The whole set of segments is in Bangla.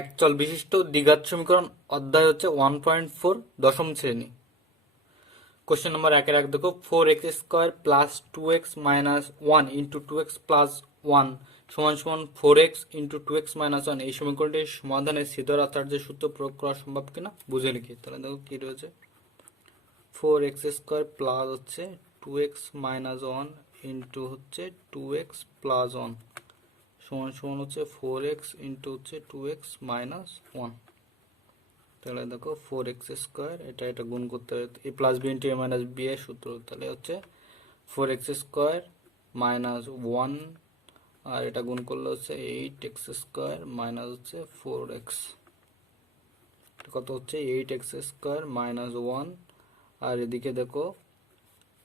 একচল বিশিষ্ট দ্বিঘাত সমীকরণ অধ্যায় হচ্ছে 1.4 দশম শ্রেণী। কোশ্চেন নম্বর 1 দেখো 4x² plus 2x minus 1 into 2x plus 1 সমান সমান 4x ইন্টু 2x মাইনাস 1 এই সমীকরণটির সমাধানে শ্রীধর আচার্যের সূত্র প্রয়োগ করা সম্ভব কিনা বুঝে লিখি। তাহলে দেখো কি রয়েছে, 4x² প্লাস হচ্ছে 2x মাইনাস 1 ইন্টু হচ্ছে 2x প্লাস 1 সমান সমান হচ্ছে 4x ইন্টু হচ্ছে 2x মাইনাস 1। তাহলে দেখো 4x² এটা গুণ করতে হবে, এ প্লাস বি ইন্টু এ মাইনাস বি এর সূত্র। তাহলে হচ্ছে 4x² মাইনাস 1 আর এটা গুণ করলে হচ্ছে 8x² মাইনাস হচ্ছে 4x, কত হচ্ছে 8x² মাইনাস 1 আর এদিকে দেখো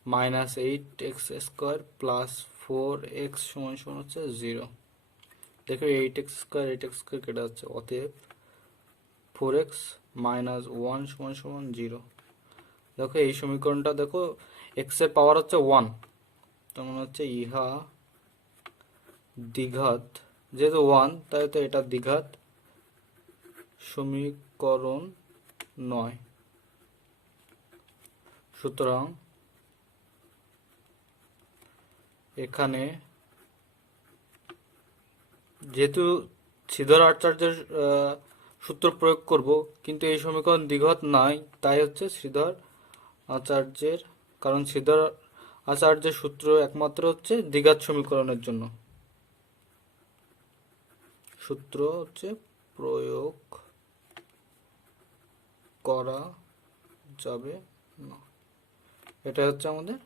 মাইনাস 8x² প্লাস 4x সমান সমান হচ্ছে 0। দেখো 8x² কেটে যাচ্ছে, অতএব 4x মাইনাস 1 সমান সমান 0। দেখো এই সমীকরণটা দেখো x এর পাওয়ার হচ্ছে 1, তার মানে হচ্ছে ইহা দ্বিঘাত, যেহেতু 1 তাই তো এটা দ্বিঘাত সমীকরণ নয়। সুতরাং এখানে যেহেতু শ্রীধর আচার্যের সূত্র প্রয়োগ করব, কিন্তু এই সমীকরণ দ্বিঘাত নয়, তাই হচ্ছে শ্রীধর আচার্যের, কারণ শ্রীধর আচার্যের সূত্র একমাত্র হচ্ছে দ্বিঘাত সমীকরণের জন্য, সূত্র হচ্ছে প্রয়োগ করা যাবে না। এটা হচ্ছে আমাদের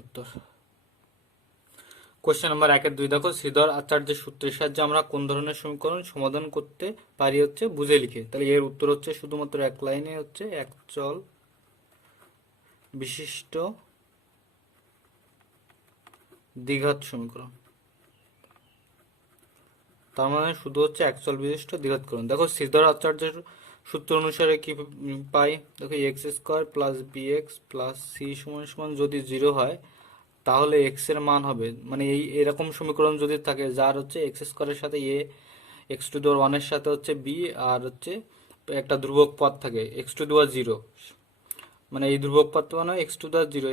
উত্তর। কোশ্চেন নাম্বার 1-2 দেখো শ্রীধর আচার্যের সূত্রের সাহায্যে আমরা কোন ধরনের সমীকরণ সমাধান করতে পারি হচ্ছে বুঝে লিখে। তাহলে এর উত্তর হচ্ছে শুধুমাত্র এক লাইনে হচ্ছে একচল বিশিষ্ট দ্বিঘাত সমীকরণ, তার মানে শুধু হচ্ছে একচল বিশিষ্ট দ্বিঘাত করণ। দেখো শ্রীধর আচার্যের সূত্র অনুসারে কি পাই, দেখো x² plus bx plus c সমান সমান যদি 0 হয় তাহলে x এর মান হবে, মানে এরকম সমীকরণ যদি থাকে যার হচ্ছে x² এর সাথে a, x⁴ এর সাথে হচ্ছে b আর হচ্ছে একটা ধ্রুবক পদ থাকে x⁴, মানে এই ধ্রুবক পদ মানে x⁴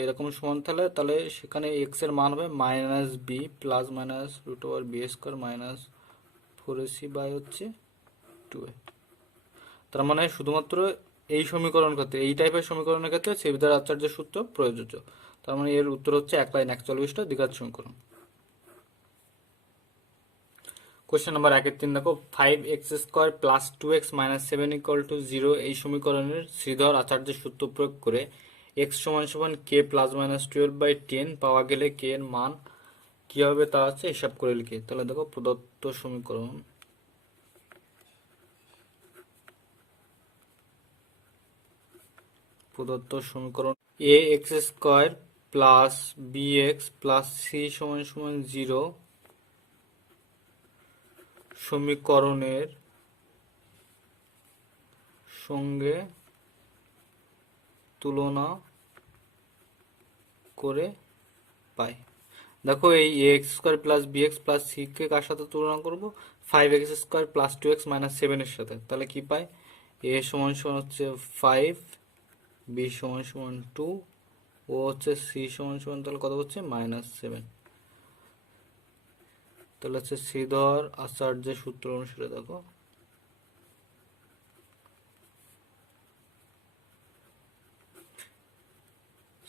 এরকম সমান তাহলে সেখানে x এর মান হবে minus B plus minus √b² minus 4ac by হচ্ছে 2a। তার মানে শুধুমাত্র এই সমীকরণ ক্ষেত্রে, এই টাইপের সমীকরণের ক্ষেত্রে শ্রীধর আচার্যের সূত্র প্রযোজ্য। তার মানে এর উত্তর হচ্ছে এক লাইন একচল বিশিষ্ট দ্বিঘাত সমীকরণ। কোশ্চেন নাম্বার 1-3 দেখো 5x² plus 2x minus 7 equal to 0 এই সমীকরণের শ্রীধর আচার্যের সূত্র প্রয়োগ করে x সমান সমান k প্লাস মাইনাস 12/10 পাওয়া গেলে k এর মান কি হবে তা হচ্ছে হিসাব করে লিখি। তাহলে দেখো প্রদত্ত সমীকরণ ax² plus bx plus c সমান সমান 0 সমীকরণের সঙ্গে তুলনা করে পাই। দেখো এই ax² plus bx plus c কে কার সাথে তুলনা করব, 5x² প্লাস 2x মাইনাস 7 এর সাথে। তাহলে কি পাই, a সমান সমান হচ্ছে 5, b সমান সমান 2 ও হচ্ছে c সমান সমান তাহলে কত হচ্ছে -7। তাহলে হচ্ছে শ্রীধর আচার্যের সূত্র অনুসারে দেখো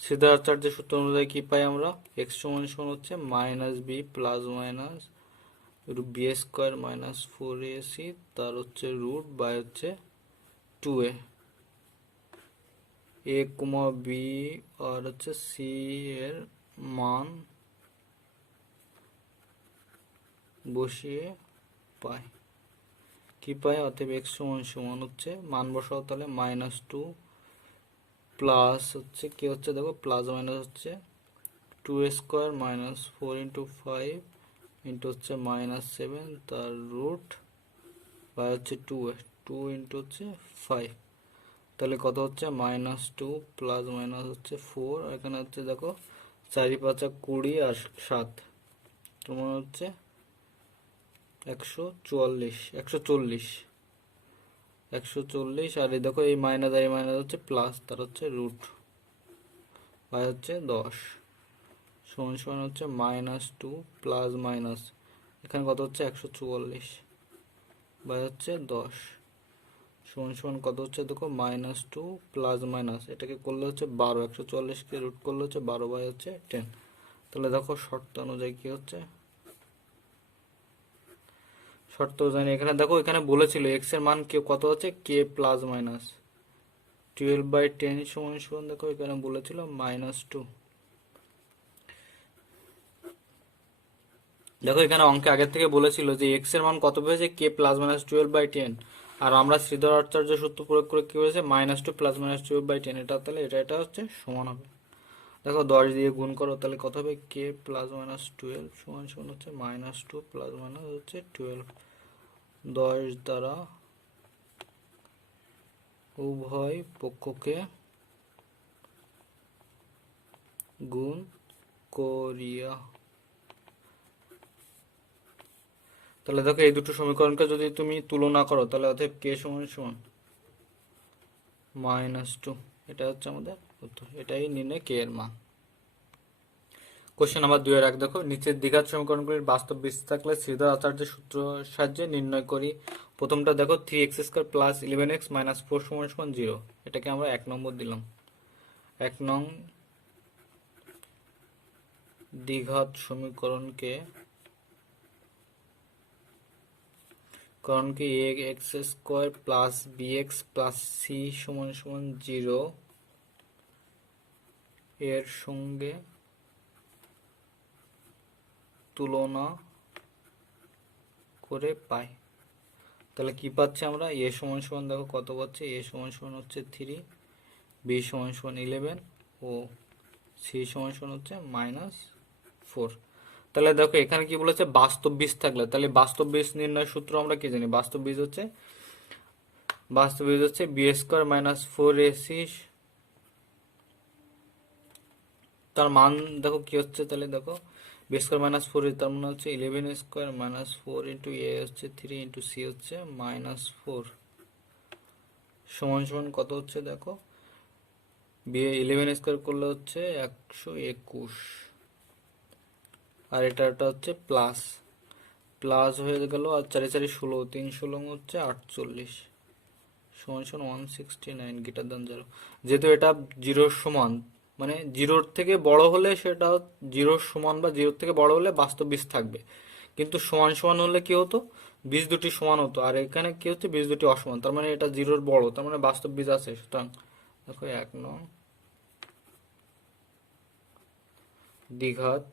শ্রীধর আচার্যের সূত্র অনুযায়ী কি পাই আমরা, x সমান সমান হচ্ছে minus B plus minus b² minus 4ac তার হচ্ছে রুট বাই হচ্ছে 2a, a, b আর হচ্ছে c এর মান বসিয়ে পাই, কি পাই, অতএব x সমান সমান হচ্ছে মান বসাও তাহলে -2 প্লাস হচ্ছে কি হচ্ছে দেখো প্লাস মাইনাস হচ্ছে 2a² মাইনাস 4 ইন্টু 5 ইন্টু হচ্ছে -7 তার রুট বাই হচ্ছে 2 ইন্টু হচ্ছে 5। তাহলে কত হচ্ছে -2 প্লাস মাইনাস হচ্ছে 4, এখানে হচ্ছে দেখো 4 × 5 = 20 আর 7 তোমার হচ্ছে 144 140 140 আর এই দেখো এই মাইনাস আর এই মাইনাস হচ্ছে প্লাস, তার হচ্ছে রুট বাই হচ্ছে 10 সমান সমান হচ্ছে -2 প্লাস মাইনাস এখানে কত হচ্ছে 144 বাই হচ্ছে 10 সমান সমান কত হচ্ছে দেখো -2 প্লাস মাইনাস এটাকে করলে হচ্ছে 12, 144 কে রুট করলে হচ্ছে 12 বাই হচ্ছে 10। তাহলে দেখো শর্ত অনুযায়ী কি হচ্ছে, শর্ত জানি এখানে দেখো এখানে বলেছিল এক্স এর মান কত হচ্ছে কে প্লাস মাইনাস 12/10 সমান সমান দেখো এখানে বলেছিল -2। দেখো এখানে অঙ্কে আগের থেকে বলেছিল যে এক্স এর মান কত পেয়েছে কে প্লাস মাইনাস 12/10, আর আমরা শ্রীধর আচার্য সূত্র প্রয়োগ করে কি হয়েছে -2 প্লাস মাইনাস 12/10, এটা তাহলে এটা হচ্ছে সমান হবে। দেখো 10 দিয়ে গুণ করো তাহলে কত হবে কে প্লাস মাইনাস 12 সমান সমান হচ্ছে -2 প্লাস মাইনাস হচ্ছে 12। 10 দ্বারা উভয় পক্ষকে গুণ করিয়া, তাহলে দেখো এই দুটো সমীকরণকে যদি তুমি তুলনা করো তাহলে অতএব কে সমান সমান -2, এটা হচ্ছে আমাদের উত্তর, এটাই নির্ণয় কে এর মান। কোশ্চেন নাম্বার 2 এর 1 দেখো নিচের দ্বিঘাত সমীকরণগুলির বাস্তব বীজ থাকলে শ্রীধর আচার্যের সূত্র সাহায্যে নির্ণয় করি। প্রথমটা দেখো 3x² প্লাস 11x মাইনাস 4 সমান সমান 0, এটাকে আমরা 1 নম্বর দিলাম। 1 নং দ্বিঘাত সমীকরণকে ax² plus bx plus c সমান সমান 0 এর সঙ্গে তুলনা করে পাই। তাহলে কি পাচ্ছি আমরা, a সমান সমান দেখো কত পাচ্ছি, a সমান সমান হচ্ছে 3, b সমান সমান 11 ও c সমান সমান হচ্ছে -4। তাহলে দেখো এখানে কি বলেছে বাস্তব বীজ থাকলে, তাহলে বাস্তব বীজ নির্ণয় সূত্র আমরা কি জানি, বাস্তব বীজ হচ্ছে b² মাইনাস 4ac, তার মান দেখো কি হচ্ছে, তাহলে দেখো b² মাইনাস 4 তার মানে হচ্ছে 11² মাইনাস 4 ইন্টু a হচ্ছে 3 ইন্টু c হচ্ছে -4 সমান সমান কত হচ্ছে দেখো 11² করলে হচ্ছে 121, আর এটা হচ্ছে প্লাস প্লাস হয়ে গেল, আর 4 4 16, 3 16 হচ্ছে 48 সমান সমান 169 গ্রেটার দ্যান 0। যেহেতু এটা 0 সমান মানে 0 থেকে বড় হলে সেটা 0 সমান বা 0 থেকে বড় হলে বাস্তব বীজ থাকবে, কিন্তু সমান সমান হলে কি হতো বীজ দুটি সমান হতো, আর এখানে কি হচ্ছে বীজ দুটি অসমান, তার মানে এটা 0 বড়, তার মানে বাস্তব বীজ আছে। সুতরাং দেখো 1 নং দ্বিঘাত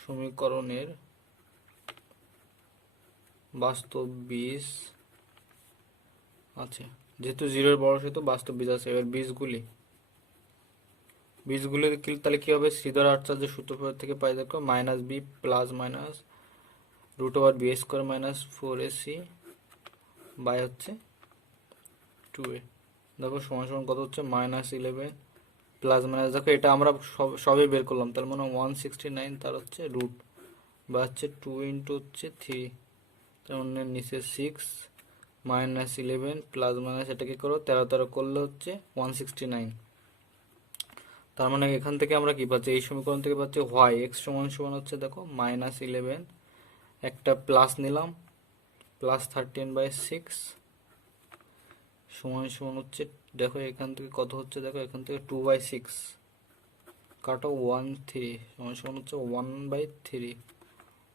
সমীকরণের বাস্তব বীজ আছে, যেহেতু 0 বড় সেহেতু বাস্তব বীজ আছে। এবার বীজগুলি তাহলে কি হবে, শ্রীধর আচার্যের সূত্র প্রয়োগ থেকে পাই দেখো -b plus minus √b² minus 4ac by হচ্ছে 2a, দেখো সমান সমান কত হচ্ছে -11 প্লাস মাইনাস, দেখো এটা আমরা সবই বের করলাম, তার মানে 169, তার হচ্ছে রুট বা হচ্ছে 2 ইন্টু হচ্ছে 3, তার মানে নিচে 6 -11 প্লাস মাইনাস এটাকে করো 13 13 করলে হচ্ছে 169। তার মানে এখান থেকে আমরা কি পাচ্ছি, এই সমীকরণ থেকে পাচ্ছি y x সমান সমান হচ্ছে দেখো -11, একটা প্লাস নিলাম প্লাস 13/6 সমান সমান হচ্ছে দেখো এখান থেকে কত হচ্ছে, দেখো এখান থেকে 2/6 কাটো 1 3 সমান সমান হচ্ছে 1/3,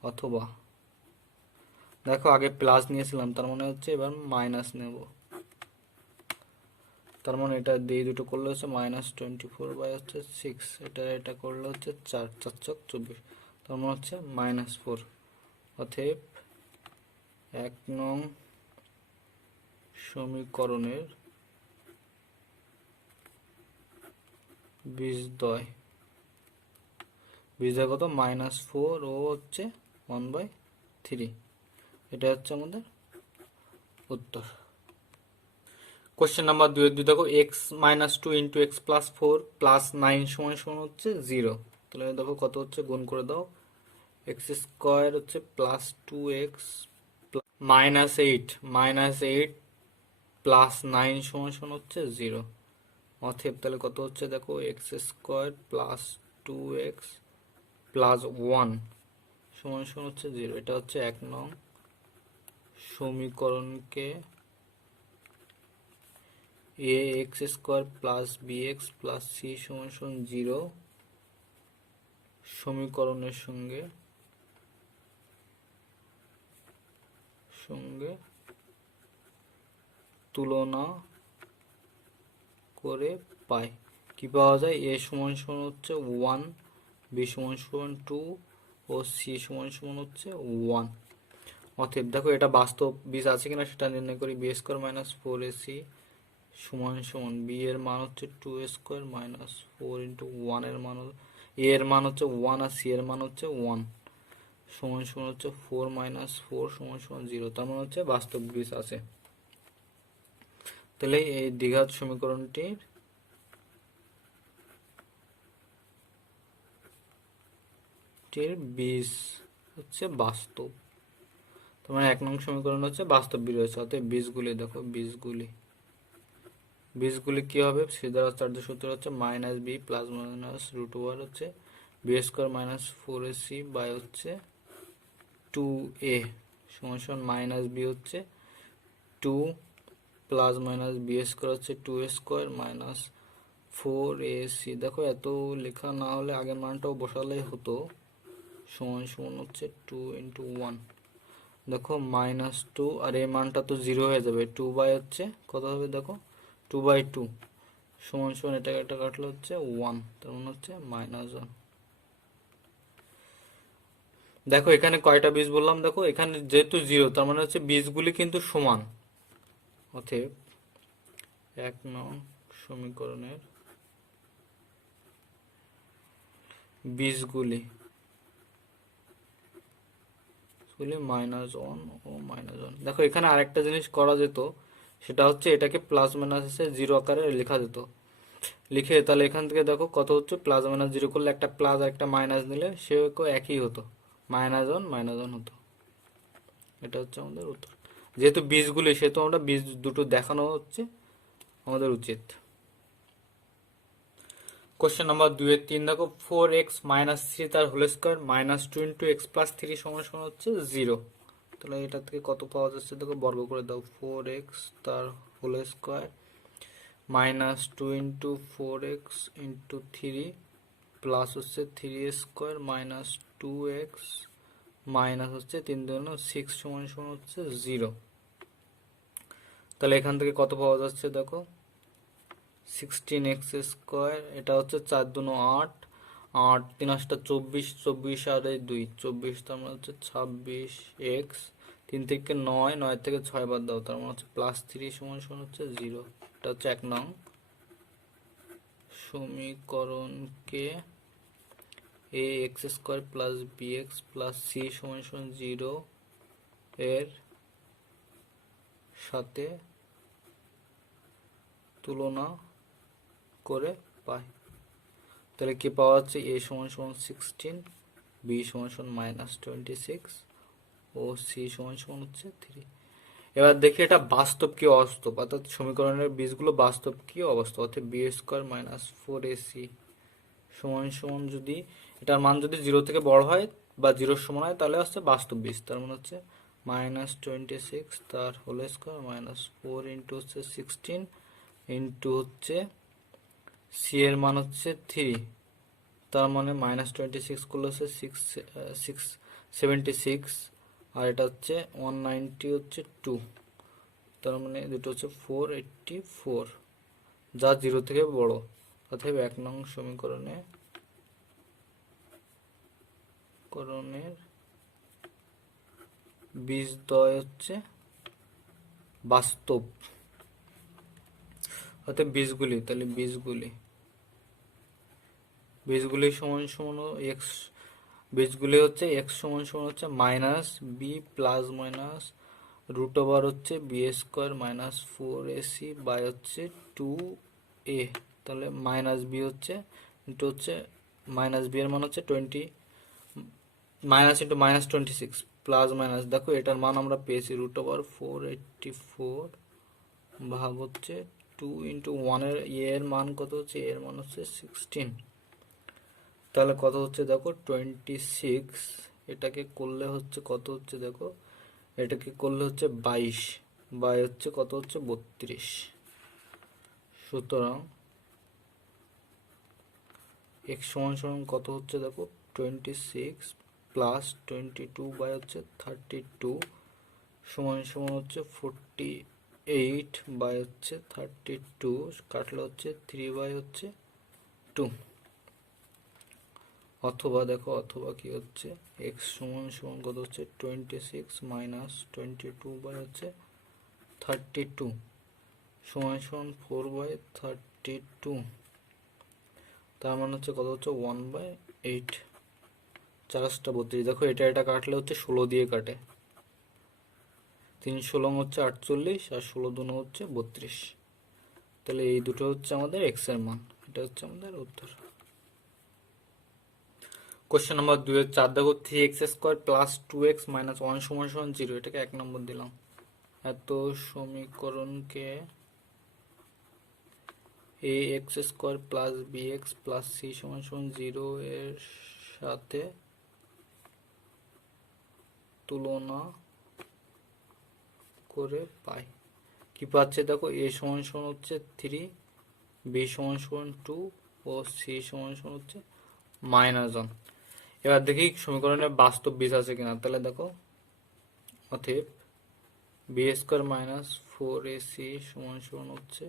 অথবা দেখো আগে প্লাস নিয়েছিলাম তার মানে হচ্ছে এবার মাইনাস নেব, তার মানে এটা দিয়ে দুটো করলে হচ্ছে -24/6, এটা করলে হচ্ছে 4 4 চক 24, তার মানে হচ্ছে -4। অতএব 1 নং সমীকরণের বীজদ্বয় কত -4 ও হচ্ছে 1/3, এটা হচ্ছে আমাদের উত্তর। কোশ্চেন নাম্বার 2 দেখো x-2 ইন্টু x + 4 + 9 সমান সমান হচ্ছে 0, তাহলে দেখো কত হচ্ছে গুণ করে দাও, এক্স স্কোয়ার হচ্ছে প্লাস 2x -8 প্লাস 9 সমান সমান হচ্ছে 0। অতএব তাহলে কত হচ্ছে দেখো, x square plus 2x plus 1 সমান সমান হচ্ছে 0। এটা হচ্ছে 1 নং সমীকরণকে a x square plus bx plus C সমান সমান 0 সমীকরণের সঙ্গে তুলনা করে পাই। কি পাওয়া যায়, এ সমান সমান হচ্ছে 1, বি সমান সমান 2 ও সি সমান সমান হচ্ছে 1। অতএব দেখো এটা বাস্তব বীজ আছে কিনা সেটা নির্ণয় করি। বি স্কোয়ার মাইনাস 4ac সমান সমান বি এর মান হচ্ছে 2a² মাইনাস 4 ইন্টু 1 এর মান, এ এর মান হচ্ছে 1 আর সি এর মান হচ্ছে 1 সমান সমান হচ্ছে 4 মাইনাস 4 সমান সমান 0। তার মানে হচ্ছে বাস্তব বীজ আছে। তাহলে এই দ্বিঘাত সমীকরণটির বীজ হচ্ছে বাস্তব। তার মানে 1 নং সমীকরণ হচ্ছে বাস্তব বীজ রয়েছে। অতএব বীজগুলি দেখো, বীজগুলি কি হবে, সিদ্ধার্থ সূত্র হচ্ছে minus B plus minus root over হচ্ছে b square minus 4ac by হচ্ছে 2a সমান সমান মাইনাস বি হচ্ছে 2 প্লাস মাইনাস বি স্কোয়ার হচ্ছে 2a² মাইনাস 4ac। দেখো এত লেখা না হলে আগের মানটাও বসালেই হতো। সমান সমান হচ্ছে 2 ইন্টু 1, দেখো -2 আর এই মানটা তো 0 হয়ে যাবে, 2 বাই হচ্ছে কত হবে দেখো 2/2 সমান সমান এটা একটা কাটলে হচ্ছে 1, তার মানে হচ্ছে -1। দেখো এখানে কয়টা বীজ বললাম, দেখো এখানে যেহেতু 0 তার মানে হচ্ছে বীজগুলি কিন্তু সমান। অতএব 1 নং সমীকরণের বীজগুলি -1 ও -1। দেখো এখানে আরেকটা জিনিস করা যেত, সেটা হচ্ছে এটাকে প্লাস মাইনাস 0 আকারে লেখা যেত। লিখে তাহলে এখান থেকে দেখো কত হচ্ছে, প্লাস মাইনাস 0 করলে একটা প্লাস আর একটা মাইনাস নিলে সেও একই হতো, -1 হতো। এটা হচ্ছে আমাদের উত্তর। যেহেতু বীজগুলি সেহেতু আমরা বীজ দুটো দেখানো হচ্ছে আমাদের উচিত। কোশ্চেন নাম্বার 2-3 দেখো, 4x মাইনাস 3 তার whole square minus 2 into X plus 3 সমান সমান হচ্ছে 0। তাহলে এটা থেকে কত পাওয়া যাচ্ছে দেখো, বর্গ করে দাও, 4x তার whole square minus 2 into 4x into 3 plus হচ্ছে 3a² মাইনাস 2x মাইনাস হচ্ছে 3×6 সমান সমান হচ্ছে 0। তাহলে এখান থেকে কত পাওয়া যাচ্ছে দেখো, 16x², এটা হচ্ছে 4×8, 8 3 8 24, 24 আর 2 24, তার মানে হচ্ছে 26x, 3 থেকে 9, 9 থেকে 6 বাদ দাও, তার মানে হচ্ছে +3 সমান সমান হচ্ছে 0। এটা হচ্ছে 1 নং সমীকরণকে A x² plus bx plus C সমান সমান 0 এর সাথে তুলনা করে পাই। তাহলে কি পাওয়া যাচ্ছে, a সমান সমান 16, b সমান সমান -26 ও c সমান সমান হচ্ছে 3। এবার দেখি এটা বাস্তব কি অবাস্তব, অর্থাৎ সমীকরণের বীজগুলো বাস্তব কি অবাস্তব। অর্থাৎ b² মাইনাস 4ac সমান সমান, যদি এটার মান যদি 0 থেকে বড় হয় বা 0 সমান হয় তাহলে হচ্ছে বাস্তব বীজ। তার মানে হচ্ছে -26 তার হোল স্কোয়ার মাইনাস 4 ইন্টু হচ্ছে 16 ইন্টু হচ্ছে সি এর মান হচ্ছে 3, তার মানে -26 করলে হচ্ছে 676 আর এটা হচ্ছে 190 হচ্ছে 2, তার মানে দুটো হচ্ছে 484 যা 0 থেকে বড়। অতএব 1 নং সমীকরণের বীজদ্বয় হচ্ছে বাস্তব। অতএব বীজগুলি, তাহলে বীজগুলি সমান সমান এক্স, বীজগুলি হচ্ছে এক্স সমান সমান হচ্ছে minus B plus minus root over হচ্ছে b² মাইনাস 4ac বাই হচ্ছে 2a। তাহলে মাইনাস বি হচ্ছে ইন্টু হচ্ছে মাইনাস বি এর মান হচ্ছে 20 minus into minus 26 plus minus, দেখো এটার মান আমরা পেয়েছি √484 ভাগ হচ্ছে 2 ইন্টু 1 এর মান কত হচ্ছে, এর মান হচ্ছে 16, তাহলে কত হচ্ছে দেখো 26, এটাকে করলে হচ্ছে কত হচ্ছে দেখো, এটাকে করলে হচ্ছে 22 বাই হচ্ছে কত হচ্ছে 32। সুতরাং x সমান সমান কত হচ্ছে দেখো 26 প্লাস 22 বাই হচ্ছে 32 সমান সমান হচ্ছে 48 বাই হচ্ছে 32, কাটলে হচ্ছে 3 বাই হচ্ছে 2। অথবা দেখো, অথবা কি হচ্ছে x সমান সমান কত হচ্ছে 26 মাইনাস 22 বাই হচ্ছে 32 সমান সমান 4 বাই 32, তার মানে হচ্ছে কত হচ্ছে 1/8, 432। দেখো এটা এটা কাটলে হচ্ছে 16 দিয়ে কাটে, 3 × 16 হচ্ছে 48 আর 16 হচ্ছে 32, তাহলে এই দুটো হচ্ছে আমাদের x এর মান, এটা হচ্ছে আমাদের উত্তর। কোশ্চেন নাম্বার 2-4 দেখো 3x² প্লাস 2x মাইনাস 1 সমান সমান 0, এটাকে 1 নম্বর দিলাম। এত সমীকরণকে ax² plus bx plus c সমান সমান 0 এর সাথে তুলনা করে পাই। কি পাচ্ছে দেখো, a সমান সমান হচ্ছে 3, b সমান সমান 2 ও c সমান সমান হচ্ছে -1। এবার দেখি সমীকরণে বাস্তব বীজ আছে কিনা, তাহলে দেখো অতএব b² মাইনাস 4ac সমান সমান হচ্ছে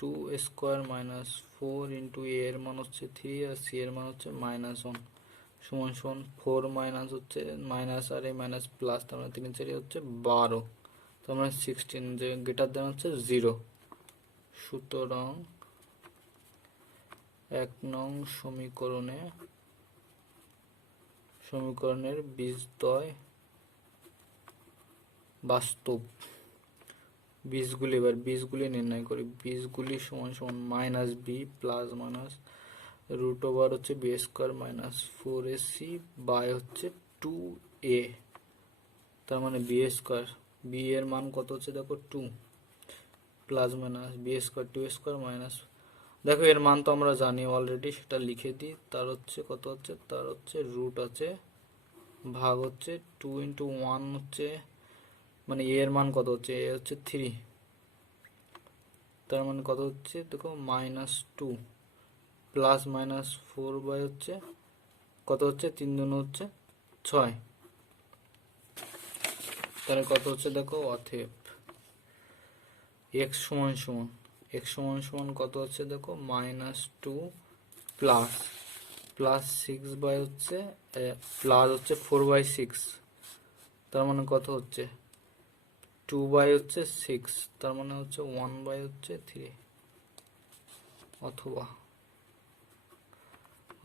2² মাইনাস 4 ইন্টু a এর মান হচ্ছে 3 আর c এর মান হচ্ছে -1 সমান সমান 4 মাইনাস হচ্ছে মাইনাস আর এই মাইনাস প্লাস, তার মানে 3 4 হচ্ছে 12, তার মানে 16, যে গ্রেটার দেন হচ্ছে 0। সুতরাং 1 নং সমীকরণের বীজদ্বয় বাস্তব। বীজগুলি, এবার বীজগুলি নির্ণয় করি। বীজগুলি সমান সমান মাইনাস বি প্লাস মাইনাস √ওভার হচ্ছে b² মাইনাস 4ac বাই হচ্ছে 2a, তার মানে b², b এর মান কত হচ্ছে দেখো 2 প্লাস মাইনাস b² 2² মাইনাস, দেখো এর মান তো আমরা জানি অলরেডি, সেটা লিখে দিই। তার হচ্ছে কত হচ্ছে, তার হচ্ছে রুট আছে ভাগ হচ্ছে 2 ইন্টু 1 হচ্ছে, মানে এর মান কত হচ্ছে, এ হচ্ছে 3, তার মানে কত হচ্ছে দেখো -2 প্লাস মাইনাস 4 বাই হচ্ছে কত হচ্ছে 3 2 হচ্ছে 6, তাহলে কত হচ্ছে দেখো অতএব x সমান সমান কত হচ্ছে দেখো -2 প্লাস প্লাস 6 বাই হচ্ছে প্লাস হচ্ছে 4/6, তার মানে কত হচ্ছে 2 বাই হচ্ছে 6, তার মানে হচ্ছে 1 বাই হচ্ছে 3,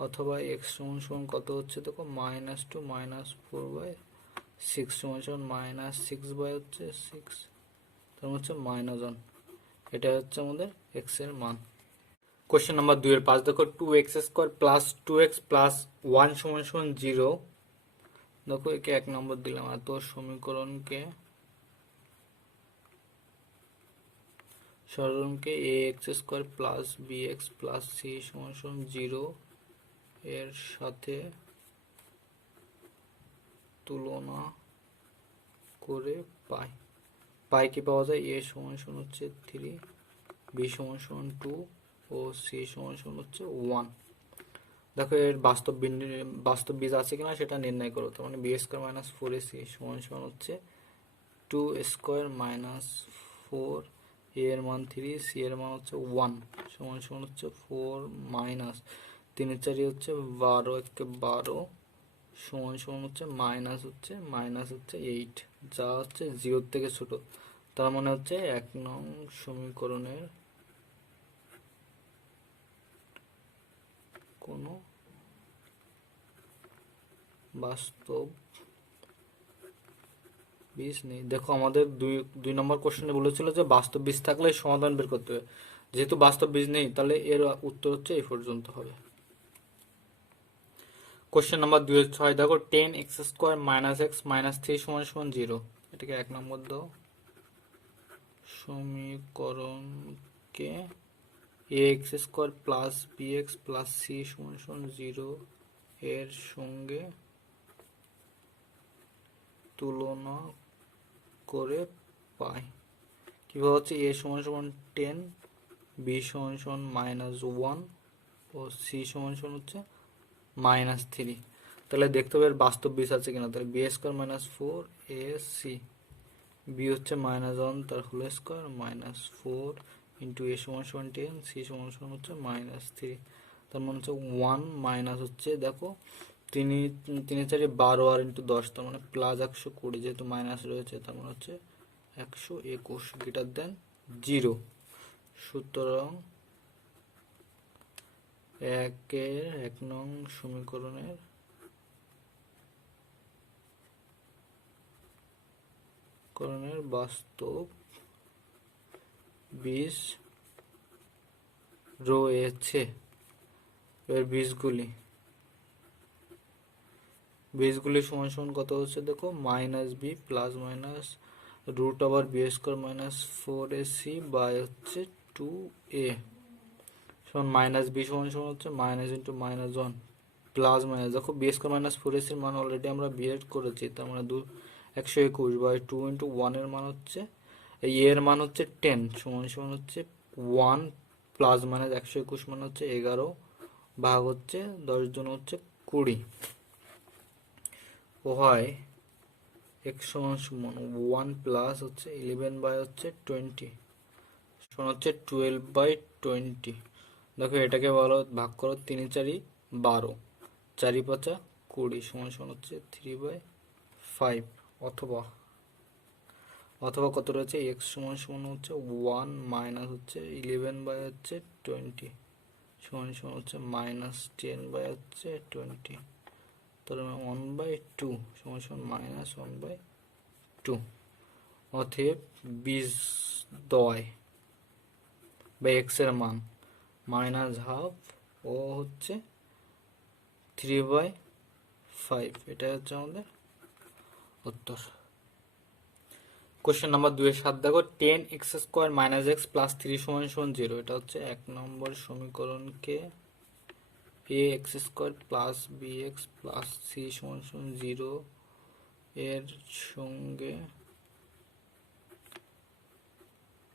অথবা x সমান সমান কত হচ্ছে দেখো -2 মাইনাস 4/6 সমান সমান -6 বাই হচ্ছে 6, তার মানে হচ্ছে -1, এটা হচ্ছে আমাদের x এর মান। কোশ্চেন নাম্বার 2-5 দেখো 2x² প্লাস 2x প্লাস 1 সমান সমান 0, দেখো একে 1 নম্বর দিলাম। এত সমীকরণকে ax² plus bx plus c সমান সমান 0 এর সাথে তুলনা করে পাই কি পাওয়া যায়, a সমান সমান হচ্ছে 3, b সমান সমান 2 ও c সমান সমান হচ্ছে 1। দেখো এর বাস্তব বীজ আছে কিনা সেটা নির্ণয় করো। তার মানে b² মাইনাস 4ac সমান সমান হচ্ছে 2² মাইনাস 4, a এর মান 3, c এর মান হচ্ছে 1 সমান সমান হচ্ছে 4 মাইনাস 3 4 হচ্ছে 12, 12 সমান সমান হচ্ছে মাইনাস হচ্ছে 8, যা হচ্ছে 0 থেকে ছোট, তার মানে হচ্ছে 1 নং সমীকরণের কোনো বাস্তব বীজ নেই। দেখো আমাদের দুই নম্বর কোশ্চেনে বলেছিল যে বাস্তব বীজ থাকলে সমাধান বের করতে হবে, যেহেতু বাস্তব বীজ নেই তাহলে এর উত্তর হচ্ছে এই পর্যন্ত হবে। কোশ্চেন নাম্বার 2-6 দেখো 10x² - x - 3 = 0। এটাকে 1 নম্বর দাও। সমীকরণকে ax² + bx + c = 0 এর সঙ্গে তুলনা করে পাই। কিভাবে হচ্ছে a = 10, b = -1 ও c = হচ্ছে -3। তাহলে দেখতে হবে এর বাস্তব বীজ আছে কিনা। তাহলে b² - 4 ac, b হচ্ছে -1 তার whole square -4 into a = 10, c = হচ্ছে -3। তার মানে হচ্ছে 1 মাইনাস হচ্ছে দেখো 3 3 4 12 আর ইন্টু 10, তার মানে +120, যেহেতু মাইনাস রয়েছে তার মানে হচ্ছে 121 গ্রেটার দেন 0। সুতরাং 1 নং সমীকরণের বাস্তব বীজ রয়েছে। এর বীজগুলি সমান কত হচ্ছে দেখো -b ± √b² - 4ac বাই হচ্ছে 2a সমান -b = হচ্ছে মাইনাস ইন্টু -1 প্লাস মাইনাস দেখো b² - 4ac এর মান অলরেডি আমরা বের করেছি, তার মানে 121 বাই 2 ইন্টু 1 এর মান হচ্ছে এই এর মান হচ্ছে 10 সমান হচ্ছে 1 প্লাস মাইনাস 121 মানে হচ্ছে 11 ভাগ হচ্ছে 10 জন হচ্ছে 20। ও হয় x = 1 প্লাস হচ্ছে 11 বাই হচ্ছে 20 সমান হচ্ছে 12/20। দেখো এটাকে বলো ভাগ করো 3 4 12 4 5 20 সমান হচ্ছে 3/5। অথবা কত রয়েছে x সমান হচ্ছে 1 মাইনাস হচ্ছে 11 বাই হচ্ছে 20 সমান হচ্ছে -10 বাই হচ্ছে 20, তার মানে 1/2 সমান -1/2। অতএব বীজদ্বয় বা x এর মান -12 ও হচ্ছে 3/5। এটা হচ্ছে আমাদের উত্তর। কোশ্চেন নাম্বার 2-7 দেখো 10x² - x + 3 = 0। এটা হচ্ছে 1 নম্বর সমীকরণকে ax² + bx + c = 0 এর সঙ্গে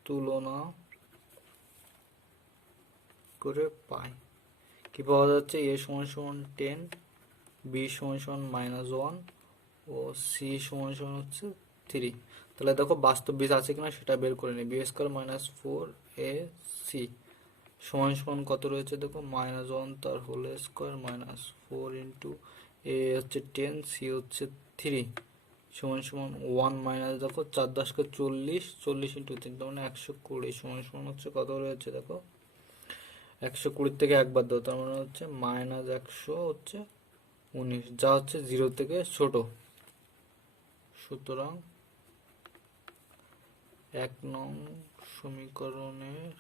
তুলনা করে পাই। কি পাওয়া যাচ্ছে a = 10, b = -1 ও c = হচ্ছে 3। তাহলে দেখো বাস্তব বীজ আছে কিনা সেটা বের করে নিই। b² - 4ac সমান কত রয়েছে দেখো -1 তার হোল স্কয়ার -4 ইন্টু a হচ্ছে 10, c হচ্ছে 3 সমান 1 মাইনাস দেখো 4 10 কে 40, 40 ইন্টু 3 তার মানে 120 সমান হচ্ছে কত রয়েছে দেখো 120 থেকে একবার দাও, তার মানে হচ্ছে -100 হচ্ছে 19, যা হচ্ছে 0 থেকে ছোট। সুতরাং 1 নং সমীকরণের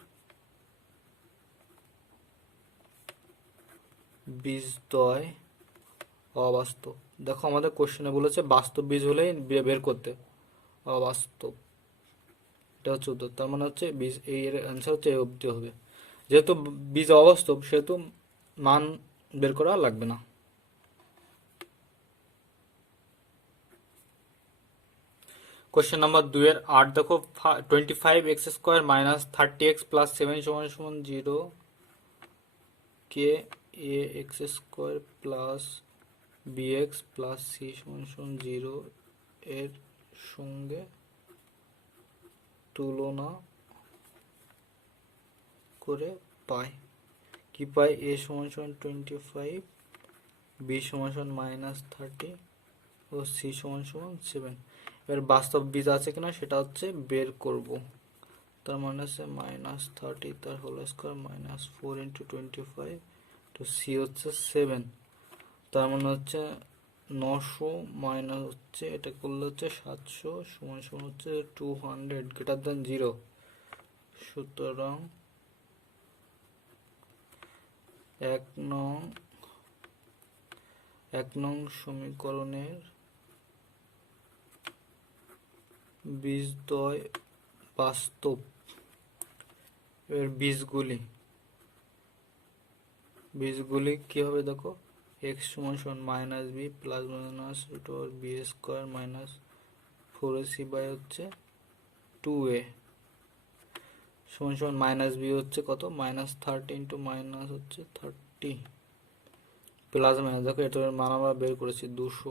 বীজদ্বয় অবাস্তব। দেখো আমাদের কোশ্চেনে বলেছে বাস্তব বীজ হলেই বের করতে, অবাস্তব এটা হচ্ছে উত্তর। তার মানে হচ্ছে বীজ এর অ্যান্সার হচ্ছে এই অবধি হবে। যেহেতু বীজ অবাস্তব সেহেতু মান বের করা লাগবে না। কোশ্চেন নাম্বার 2-8 দেখো 25x² - 30x + 7 = 0 কে ax² + bx + c = 0 এর সঙ্গে তুলনা করে পাই। কি পাই a = 25, b = -30 ও c = 7। এর বাস্তব বীজ আছে কিনা সেটা হচ্ছে বের করব। তার মানে হচ্ছে -30 তার হোল স্কয়ার -4 ইন্টু 25 তো c হচ্ছে 7, তার মানে হচ্ছে 900 মাইনাস হচ্ছে এটা করলে হচ্ছে 700 সমান হচ্ছে 200 গ্রেটার দেন 0। সুতরাং 1 নং 1 নং সমীকরণের বীজদ্বয় বাস্তব। এর বীজগুলি কি হবে দেখো, x সমান সমান minus B plus minus root over B square minus 4ac by হচ্ছে 2a সমান সমান মাইনাস বি হচ্ছে কত, মাইনাস 30 ইন্টু মাইনাস হচ্ছে 30 প্লাস মাইনাস দেখো এটার মান আমরা বের করেছি 200,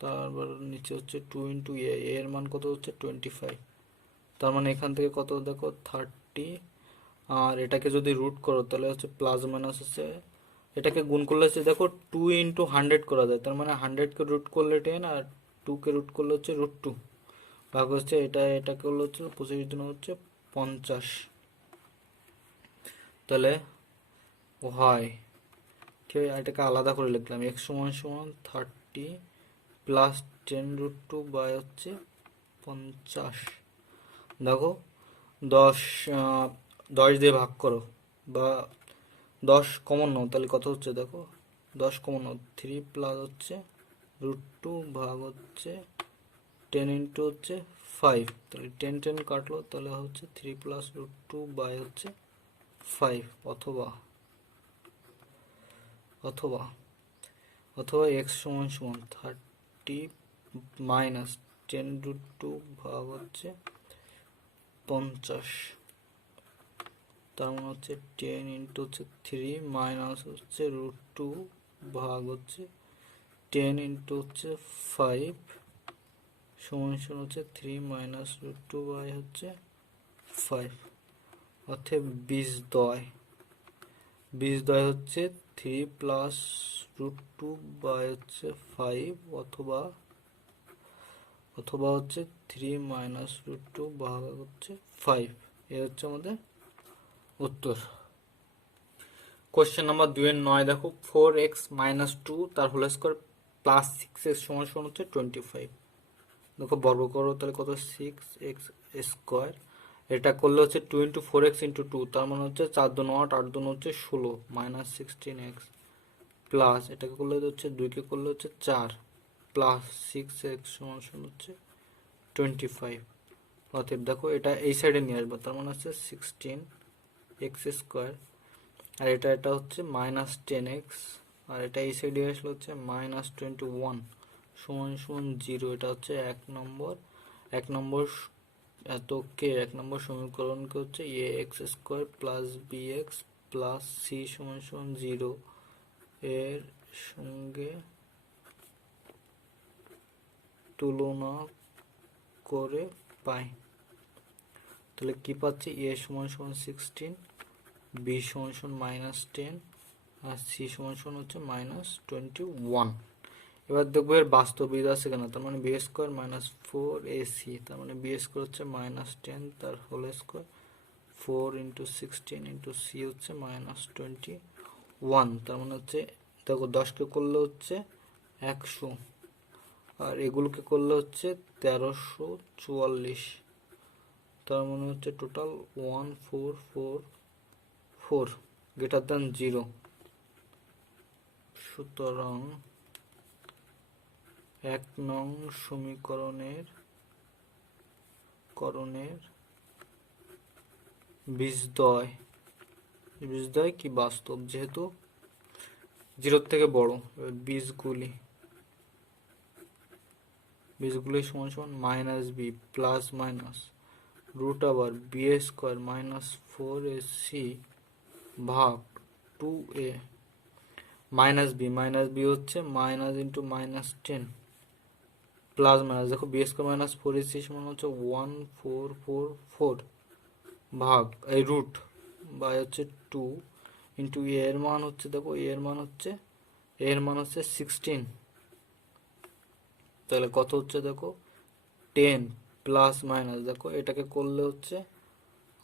তারপর নিচে হচ্ছে 2 ইন্টু এ, এর মান কত হচ্ছে 25, তার মানে এখান থেকে কত দেখো 30, আর এটাকে যদি রুট করো তাহলে হচ্ছে প্লাস মাইনাস হচ্ছে, এটাকে গুণ করলে হচ্ছে দেখো 2 ইন্টু 100 করা যায়, তার মানে 100কে রুট করলে 10 আর 2কে রুট করলে হচ্ছে √2 ভাগ হচ্ছে এটা করলে হচ্ছে 25 দিন হচ্ছে 50, তাহলে হয় ঠিক আছে। এটাকে আলাদা করে লিখলাম x সমান সমান 30 প্লাস 10√2 বাই হচ্ছে 50। দেখো 10 দিয়ে ভাগ করো বা 10 কমন নাও, তাহলে কত হচ্ছে দেখো 10 কমন নাও, 3 প্লাস হচ্ছে √2 ভাগ হচ্ছে 10 ইন্টু হচ্ছে 5, তাহলে 10 কাটলো, তাহলে হচ্ছে 3 প্লাস √2 বাই হচ্ছে 5, অথবা অথবা অথবা x সমান সমান 30 মাইনাস 10√2 ভাগ হচ্ছে 50, তার মানে হচ্ছে 10 ইন্টু হচ্ছে 3 মাইনাস হচ্ছে √2 ভাগ হচ্ছে 10 ইন্টু হচ্ছে 5 সমান সমান হচ্ছে 3 মাইনাস √2 বাই হচ্ছে 5, অর্থাৎ বীজদ্বয় হচ্ছে 3 প্লাস √2 বাই হচ্ছে 5 অথবা হচ্ছে 3 মাইনাস √2 ভাগ হচ্ছে 5, এ হচ্ছে আমাদের উত্তর। কোশ্চেন নাম্বার 2 এর 9 দেখো 4x মাইনাস 2 তার হোল স্কয়ার প্লাস 6x সমান সমান হচ্ছে 25, দেখো বর্গ করো তাহলে কত 6x স্কয়ার, এটা করলে হচ্ছে 2 ইন্টু 4x ইন্টু 2, তার মানে হচ্ছে 4 2 8 8 2 হচ্ছে 16 মাইনাস 16x প্লাস এটাকে করলে হচ্ছে 2 কে করলে হচ্ছে 4 প্লাস 6x সমান সমান হচ্ছে 25, অতএব দেখো এটা এই সাইডে নিয়ে আসবো, তার মানে হচ্ছে 16x স্কোয়ার, আর এটা হচ্ছে মাইনাস 10x, আর এটা এই সাইডে আসলে হচ্ছে মাইনাস 21 সমান সমান 0, এটা হচ্ছে এক নম্বর এক নম্বর সমীকরণকে হচ্ছে ax square plus bx plus c সমান সমান 0 এর সঙ্গে তুলনা করে পাই। তাহলে কি পাচ্ছি, a সমান সমান 16, b সমান সমান মাইনাস 10 আর c সমান সমান হচ্ছে মাইনাস 21। এবার দেখবো এর বাস্তব বীজ আছে কেন, তার মানে বি স্কোয়ার মাইনাস 4ac, তার মানে বি স্কোয়ার হচ্ছে মাইনাস 10 তার whole square 4 into 16 into c হচ্ছে মাইনাস 21, তার মানে হচ্ছে দেখো 10কে করলে হচ্ছে 100 আর এগুলোকে করলে হচ্ছে 1344, তার মানে হচ্ছে টোটাল 1444 গ্রেটার দ্যান 0, সুতরাং 1 নং সমীকরণের বীজদ্বয় কি বাস্তব, যেহেতু 0 থেকে বড়, বীজগুলি সমান সমান minus B plus minus root আবার বি স্কোয়ার মাইনাস 4ac ভাগ 2a মাইনাস বি হচ্ছে minus into minus 10 plus minus দেখো বি স্কোয়ার মাইনাস 4ac সমান হচ্ছে 1444 ভাগ এই রুট বাই হচ্ছে 2 ইন্টু এর মান হচ্ছে দেখো এর মান হচ্ছে 16, তাহলে কত হচ্ছে দেখো 10 প্লাস মাইনাস দেখো এটাকে করলে হচ্ছে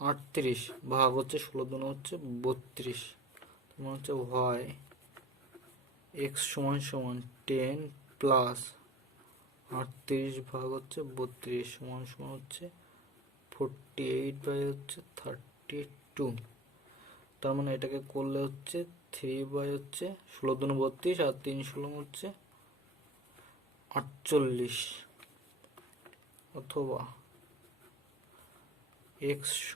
38 ভাগ হচ্ছে 16 দুন হচ্ছে 32, তোমার হচ্ছে হয় x সমান সমান 10 প্লাস 38 ভাগ হচ্ছে 32 সমান সমান হচ্ছে 48 বাই হচ্ছে 32, তার মানে এটাকে করলে হচ্ছে 3 বাই হচ্ছে 16×2 = 32 আর 3×16 হচ্ছে 48 অথবা x =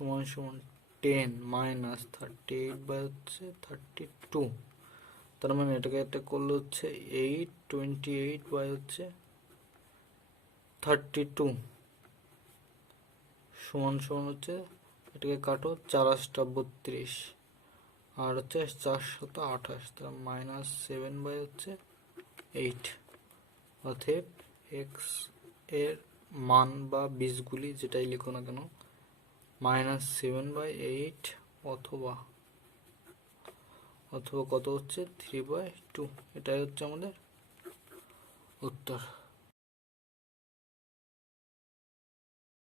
10 মাইনাস 38 হচ্ছে 32। তার মানে এটাকে একটা করলে হচ্ছে 28 হচ্ছে 32 সমান হচ্ছে, এটাকে কাটো 4×8 = 32 আর হচ্ছে 4×7 = 28, তার -7 হচ্ছে 8। অতএব এক্স এর মান বা বীজগুলি যেটাই লিখো না কেন -7/8 অথবা কত হচ্ছে 3/2, এটাই হচ্ছে আমাদের উত্তর।